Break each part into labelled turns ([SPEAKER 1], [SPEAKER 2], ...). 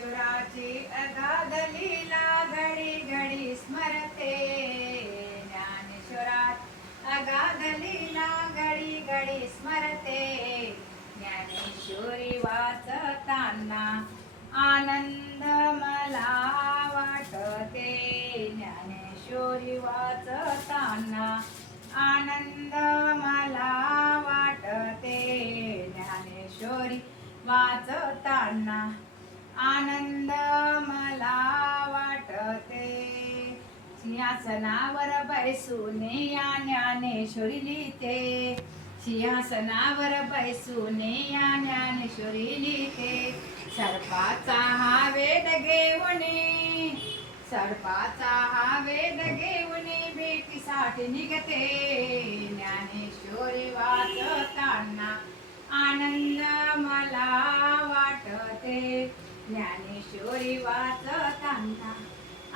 [SPEAKER 1] ईश्वराची अगाध लीला घडी घडी स्मरते. ज्ञानेश्वरात अगाध लीला घडी घडी स्मरते. ज्ञानेश्वरी वाचताना आनंद मला वाटते. ज्ञानेश्वरी वाचताना आनंद आनंद मला वाटते. सिंहासनावर बैसून या ज्ञानेश्वरी लिहिते. सिंहासनावर बैसून या ज्ञानेश्वरी लिहिते. सर्पाचा हा वेद घेऊन सर्पाचा हा वेद घेऊन भेटीसाठी निघते. ज्ञानेश्वरी वाचताना आनंद मला वाटते. ज्ञानेश्वरी वाचताना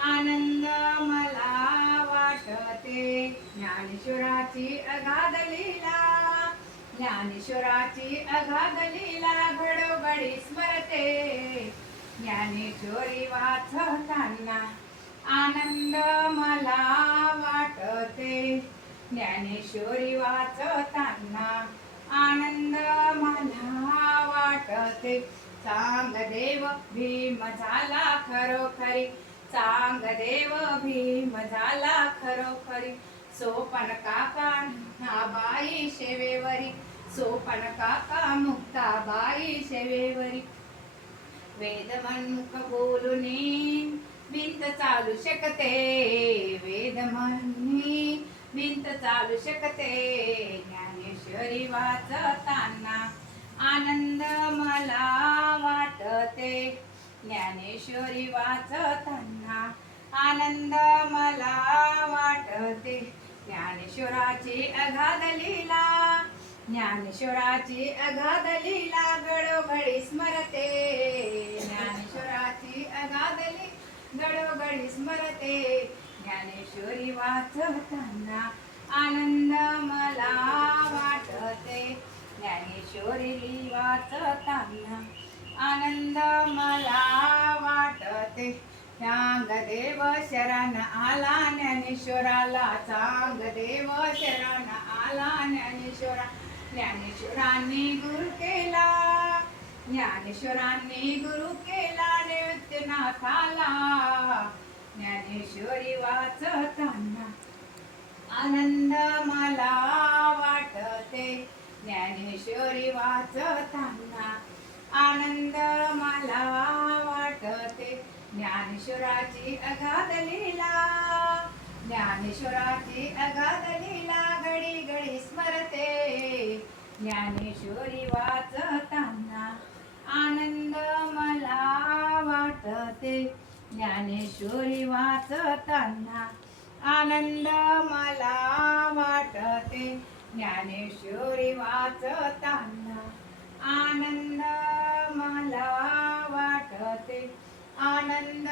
[SPEAKER 1] आनंद मला वाटते. ज्ञानेश्वराची अगाध लीला ज्ञानेश्वराची अगाध लीला घडोघडी स्मरते. ज्ञानेश्वरी वाचताना आनंद मला वाटते. ज्ञानेश्वरी वाचताना आनंद मला वाटते. चांग देव भीम झाला खरोखरी. चांग देव भीम झाला खरोखरी. सोपन काका बाई शेवेवरी. सोपन काका मुक्ताबाई शेवेवरी. वेद मनमुख बोलुनी भिंत चालू शकते. वेद भिंत चालू शकते. ज्ञानेश्वरी वाचताना आनंद मला वाटते. ज्ञानेश्वरी वाचताना आनंद मला वाटते. ज्ञानेश्वराची अगाध लीला ज्ञानेश्वराची अगाध लीला गडोघडी स्मरते. ज्ञानेश्वराची अगाध लि घडोघडी स्मरते. ज्ञानेश्वरी वाचताना आनंद मला वाटते ज्ञानेश्वरी वाचताना आनंद मला वाटते चांग देव शरण आला ज्ञानेश्वराला चांग देव शरण आला ज्ञानेश्वरा ज्ञानेश्वरांनी गुरु केला ज्ञानेश्वरांनी गुरु केला नृत्यनाथाला. ज्ञानेश्वरी वाचताना आनंद मला वाटते. ज्ञानेश्वरी वाचताना आनंद मला वाटते ज्ञानेश्वराची अगाध लीला ज्ञानेश्वराची अगाध लीला घडी घडी स्मरते ज्ञानेश्वरी वाचताना आनंद मला वाटते ज्ञानेश्वरी वाचताना आनंद मला वाटते ज्ञानेश्वरी वाचताना आनंद मला वाटते आनंद